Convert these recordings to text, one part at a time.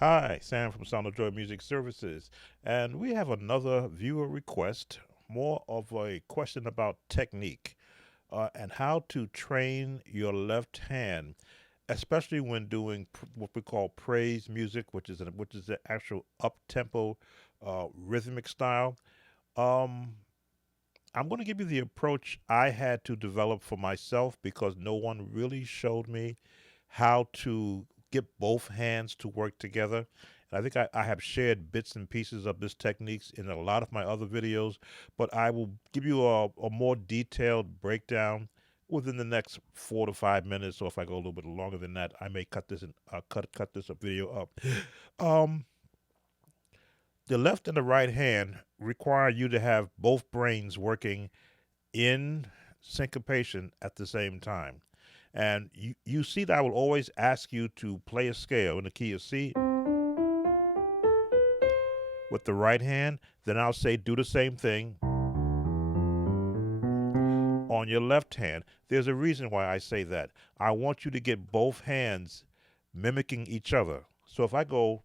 Hi, Sam from Sound of Joy Music Services, and we have another viewer request, more of a question about technique and how to train your left hand, especially when doing what we call praise music, which is the actual up tempo rhythmic style. Um, I'm going to give you the approach I had to develop for myself because no one really showed me how to get both hands to work together. And I think I have shared bits and pieces of this techniques in a lot of my other videos, but I will give you a more detailed breakdown within the next 4 to 5 minutes. Or if I go a little bit longer than that, I may cut this video up. Um, the left and the right hand require you to have both brains working in syncopation at the same time. And you see that I will always ask you to play a scale in the key of C with the right hand. Then I'll say do the same thing on your left hand. There's a reason why I say that. I want you to get both hands mimicking each other. So if I go,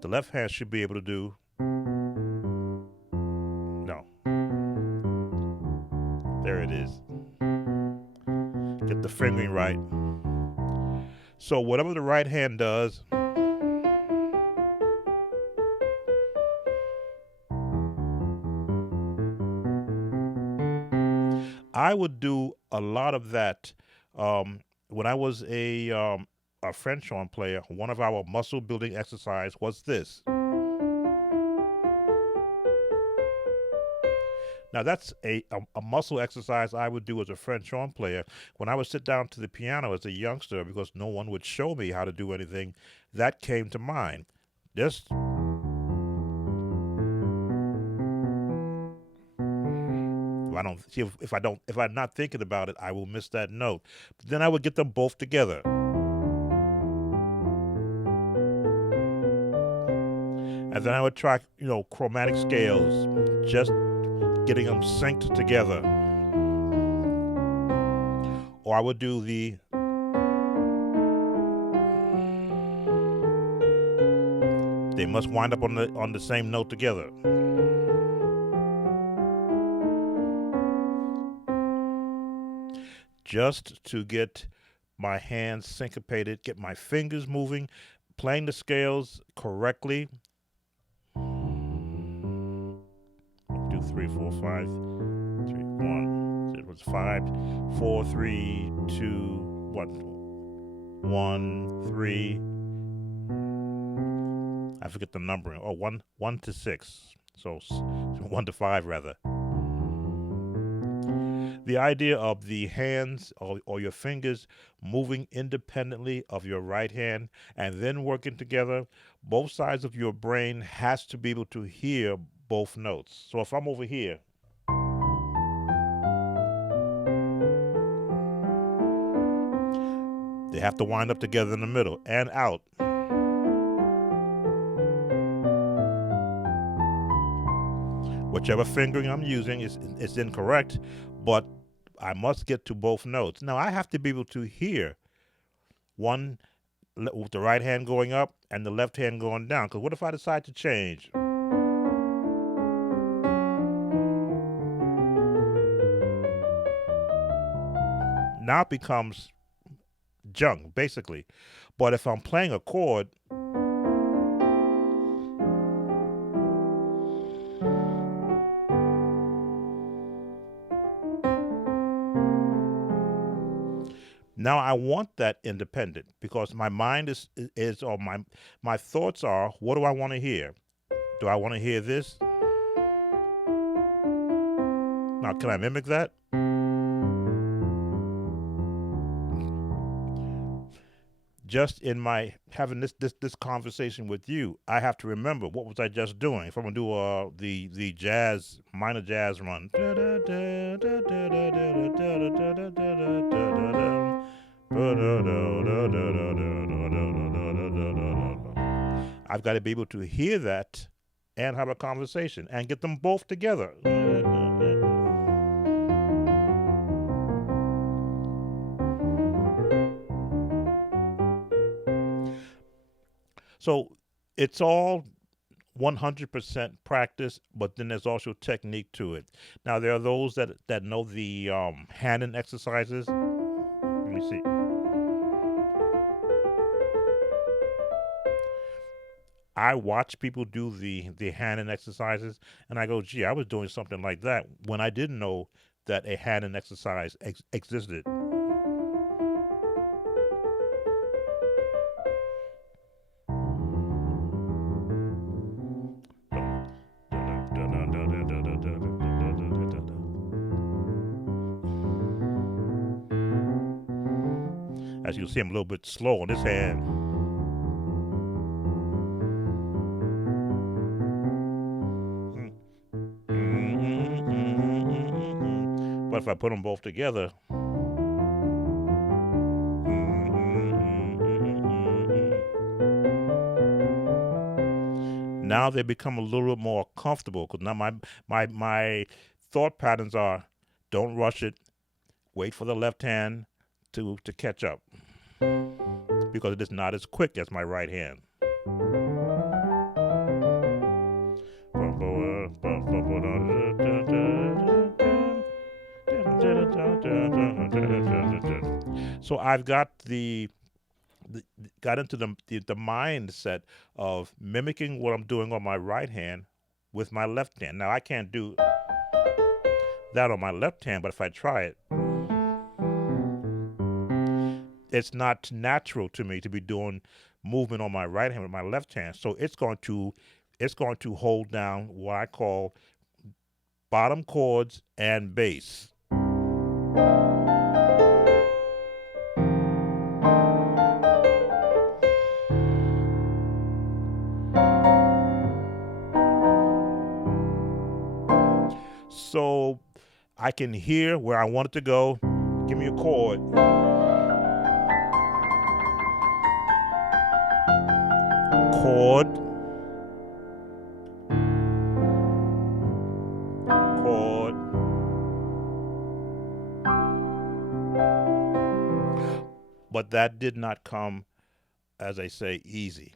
the left hand should be able to do, no, there it is. Get the fingering right. So whatever the right hand does, I would do a lot of that. When I was a French horn player, one of our muscle building exercise was this. Now that's a muscle exercise I would do as a French horn player. When I would sit down to the piano as a youngster, because no one would show me how to do anything, that came to mind. Just if I don't see if I'm not thinking about it, I will miss that note. But then I would get them both together. And then I would try, chromatic scales, just getting them synced together. Or I would do they must wind up on the same note together. Just to get my hands syncopated, get my fingers moving, playing the scales correctly. 2, 3, 4, 5, 3, 1. It was 5, 4, 3, 2, 1, 1, 3. I forget the numbering. Oh, 1 to 6. So 1 to 5 rather. The idea of the hands or your fingers moving independently of your right hand and then working together, both sides of your brain has to be able to hear both notes. So if I'm over here, they have to wind up together in the middle and out. Whichever fingering I'm using is incorrect, but I must get to both notes. Now I have to be able to hear one with the right hand going up and the left hand going down. Because what if I decide to change? Now it becomes junk, basically. But if I'm playing a chord, now I want that independent because my mind is or my thoughts are, what do I want to hear? Do I want to hear this? Now can I mimic that? Just in my having this conversation with you, I have to remember what was I just doing. If I'm gonna do the jazz minor jazz run, I've got to be able to hear that and have a conversation and get them both together. So it's all 100% practice, but then there's also technique to it. Now there are those that know the handing exercises. Let me see. I watch people do the handing exercises, and I go, "Gee, I was doing something like that when I didn't know that a handing exercise existed." As you see, I'm a little bit slow on this hand. But if I put them both together, now they become a little bit more comfortable because now my thought patterns are don't rush it, wait for the left hand to catch up because it is not as quick as my right hand. So I've got got into the mindset of mimicking what I'm doing on my right hand with my left hand. Now I can't do that on my left hand, but if I try it, it's not natural to me to be doing movement on my right hand with my left hand. So it's going to hold down what I call bottom chords and bass. So I can hear where I want it to go. Give me a chord. Chord. Chord. But that did not come, as I say, easy.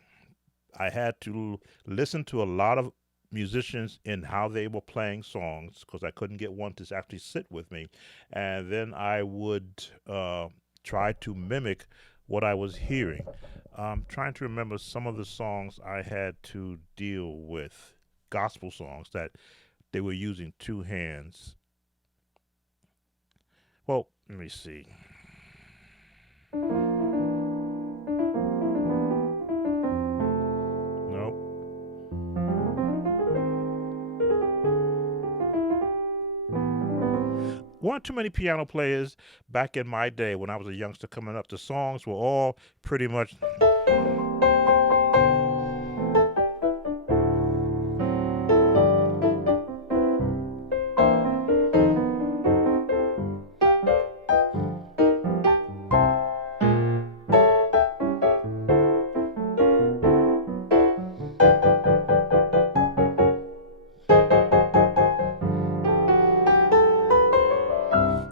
I had to listen to a lot of musicians in how they were playing songs because I couldn't get one to actually sit with me. And then I would try to mimic what I was hearing. I'm trying to remember some of the songs I had to deal with, gospel songs that they were using two hands. Well, let me see. No. Weren't too many piano players back in my day when I was a youngster coming up. The songs were all pretty much.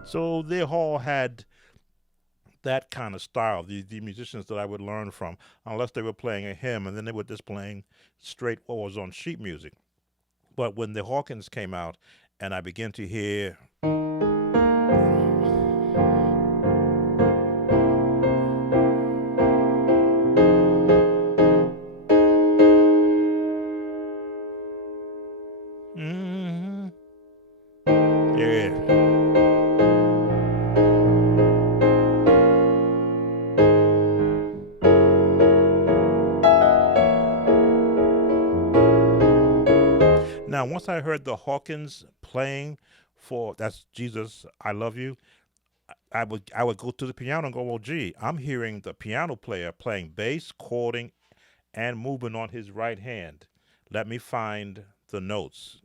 So they all had that kind of style, the musicians that I would learn from, unless they were playing a hymn and then they were just playing straight what was on sheet music. But when the Hawkins came out and I began to hear. Mm-hmm. Yeah. Now, once I heard the Hawkins playing for "That's Jesus, I Love You," I would go to the piano and go, "Well, gee, I'm hearing the piano player playing bass, chording, and moving on his right hand. Let me find the notes."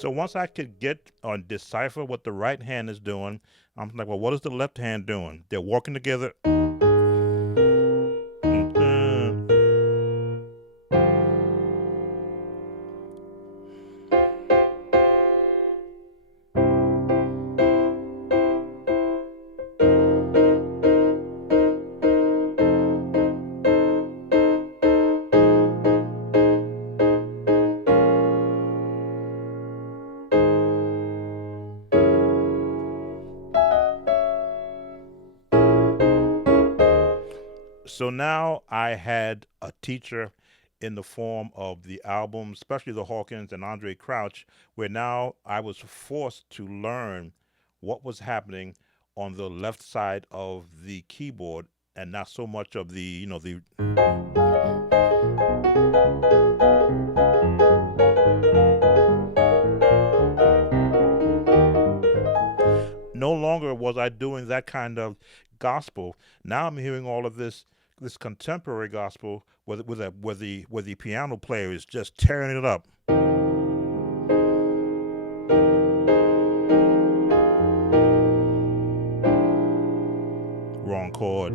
So once I could get or decipher what the right hand is doing, I'm like, well, what is the left hand doing? They're working together. So now I had a teacher in the form of the album, especially the Hawkins and Andre Crouch, where now I was forced to learn what was happening on the left side of the keyboard and not so much of the no longer was I doing that kind of gospel. Now I'm hearing all of this contemporary gospel where the piano player is just tearing it up. Wrong chord.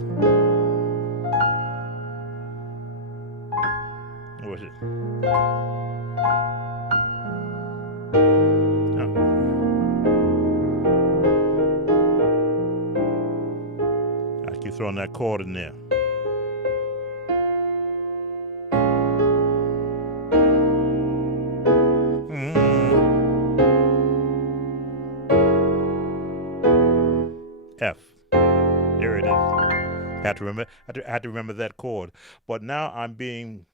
What was it? I keep throwing that chord in there. F. There it is. Had to remember. Had to remember that chord. But now I'm being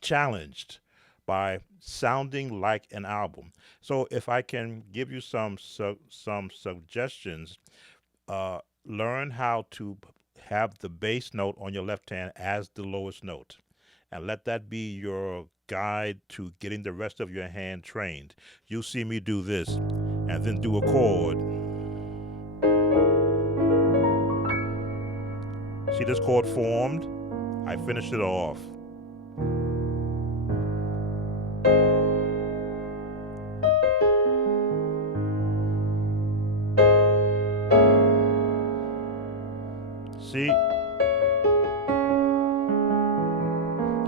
challenged by sounding like an album. So if I can give you some suggestions, learn how to have the bass note on your left hand as the lowest note, and let that be your guide to getting the rest of your hand trained. You'll see me do this, and then do a chord. See this chord formed? I finished it off. See?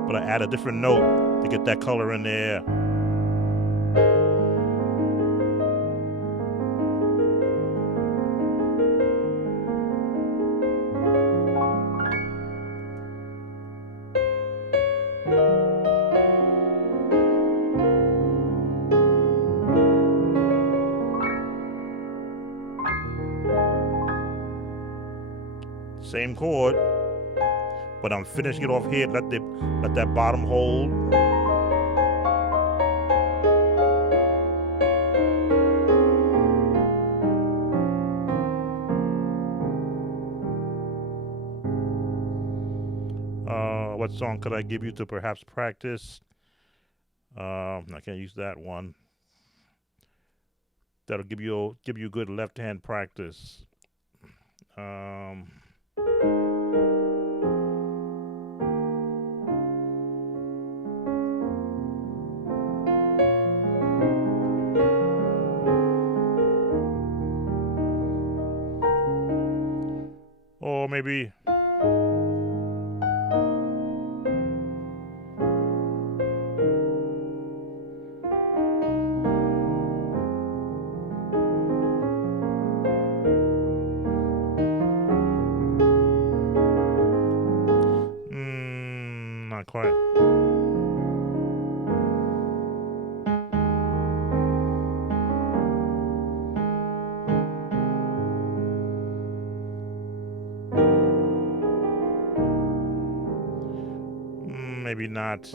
But I add a different note to get that color in there. Same chord, but I'm finishing it off here. Let that bottom hold. What song could I give you to perhaps practice? I can't use that one. That'll give you good left hand practice. Or maybe not quite. Maybe not.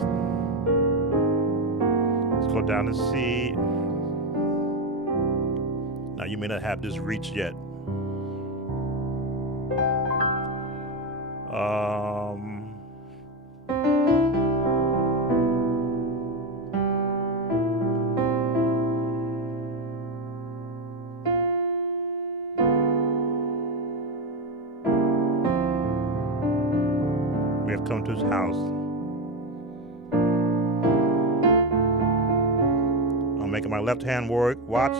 Let's go down to C. Now you may not have this reach yet. We have come to his house. making my left hand work. Watch.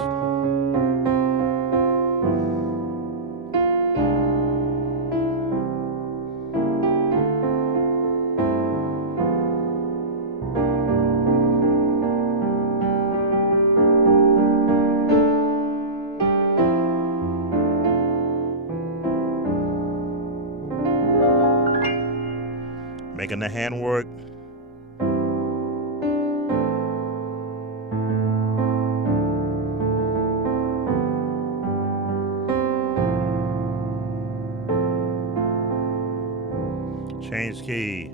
Making the hand work. Change key.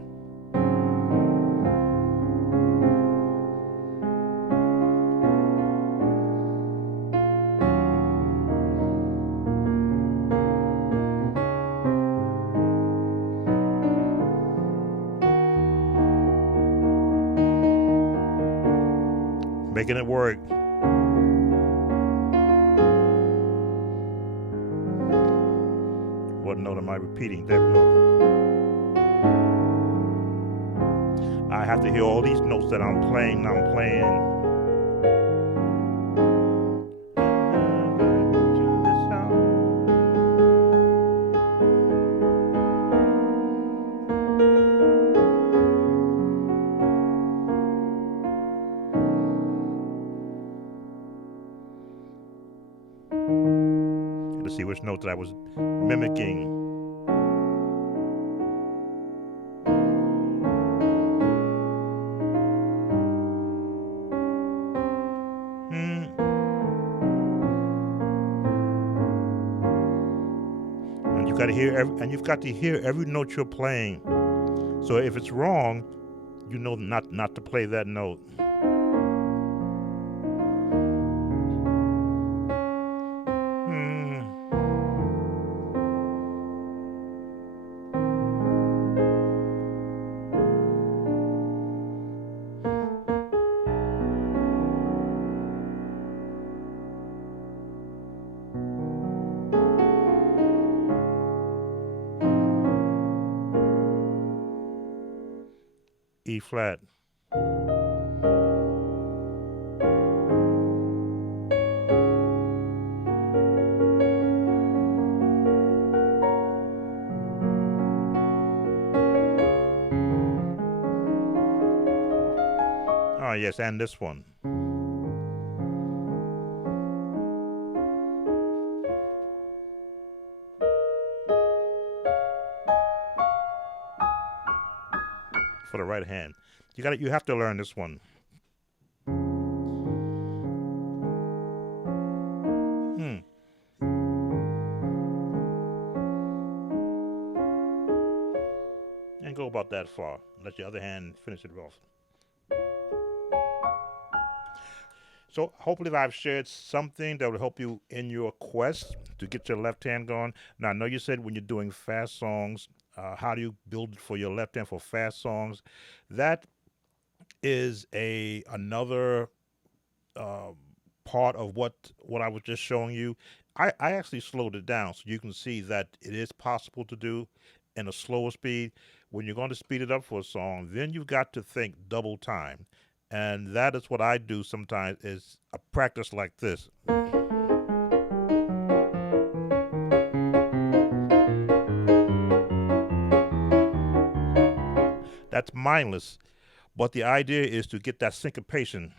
Making it work. What note am I repeating? There we go. I have to hear all these notes that I'm playing. To see which note that I was mimicking. And you've got to hear every note you're playing. So if it's wrong, you know not to play that note. E flat. Oh yes, and this one. For the right hand. You have to learn this one. And go about that far. Let your other hand finish it off. So hopefully I've shared something that will help you in your quest to get your left hand going. Now I know you said when you're doing fast songs, how do you build it for your left hand for fast songs? That is another part of what I was just showing you. I actually slowed it down so you can see that it is possible to do in a slower speed. When you're going to speed it up for a song, then you've got to think double time. And that is what I do sometimes, is a practice like this. That's mindless, but the idea is to get that syncopation.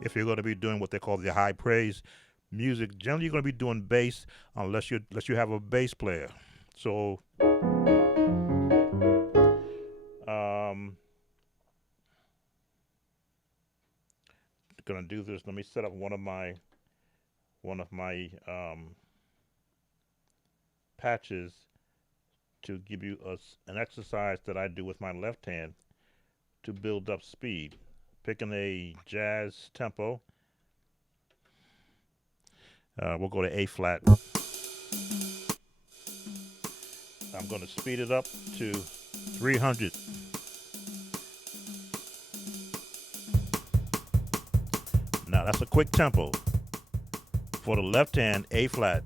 If you're going to be doing what they call the high praise music, generally you're going to be doing bass unless you have a bass player. So gonna do this. Let me set up one of my patches to give you an exercise that I do with my left hand to build up speed. Picking a jazz tempo. We'll go to A flat. I'm going to speed it up to 300. Now that's a quick tempo. For the left hand, A flat.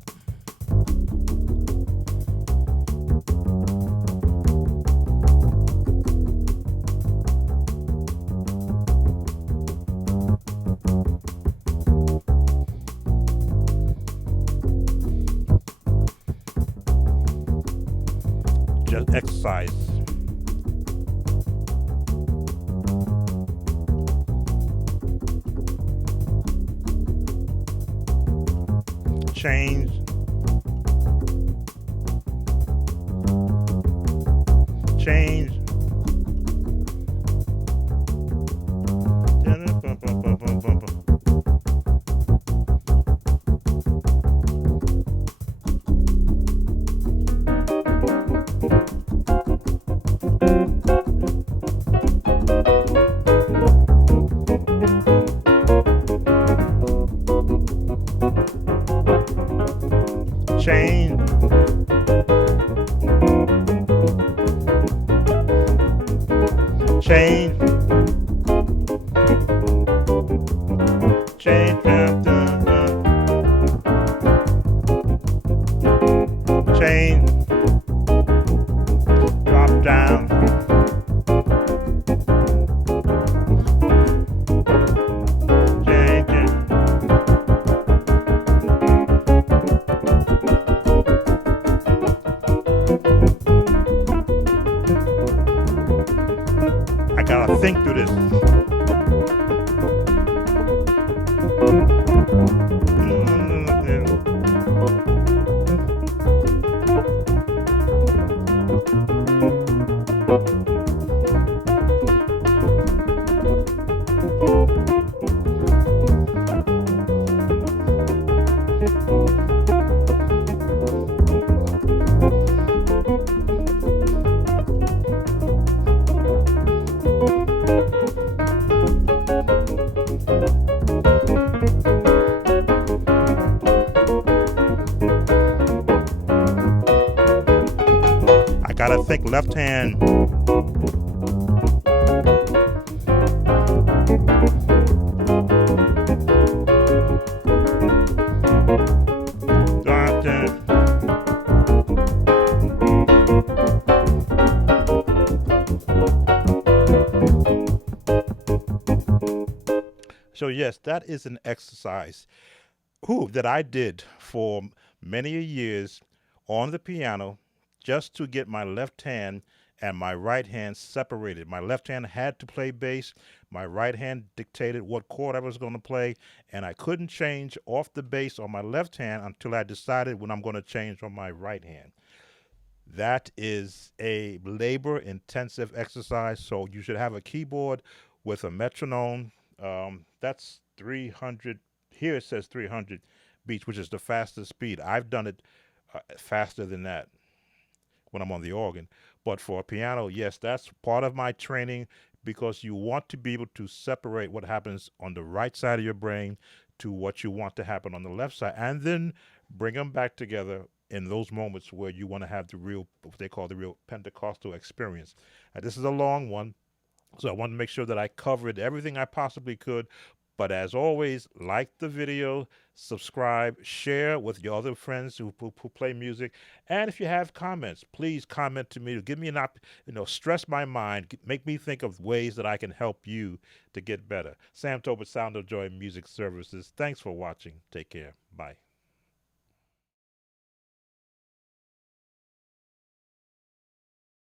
Just exercise. Change. Change. Change. Change. Change. Change. Drop down. Change. I gotta think through this. I gotta think left hand. So yes, that is an exercise that I did for many years on the piano just to get my left hand and my right hand separated. My left hand had to play bass. My right hand dictated what chord I was going to play, and I couldn't change off the bass on my left hand until I decided when I'm going to change on my right hand. That is a labor-intensive exercise, so you should have a keyboard with a metronome. That's 300. Here it says 300 beats, which is the fastest speed. I've done it faster than that when I'm on the organ. But for a piano, yes, that's part of my training, because you want to be able to separate what happens on the right side of your brain to what you want to happen on the left side, and then bring them back together in those moments where you want to have the real, what they call the real Pentecostal experience. This is a long one, so I want to make sure that I covered everything I possibly could. But as always, like the video, subscribe, share with your other friends who play music. And if you have comments, please comment to me to give me stress my mind, make me think of ways that I can help you to get better. Sam Tobit, Sound of Joy Music Services. Thanks for watching. Take care. Bye.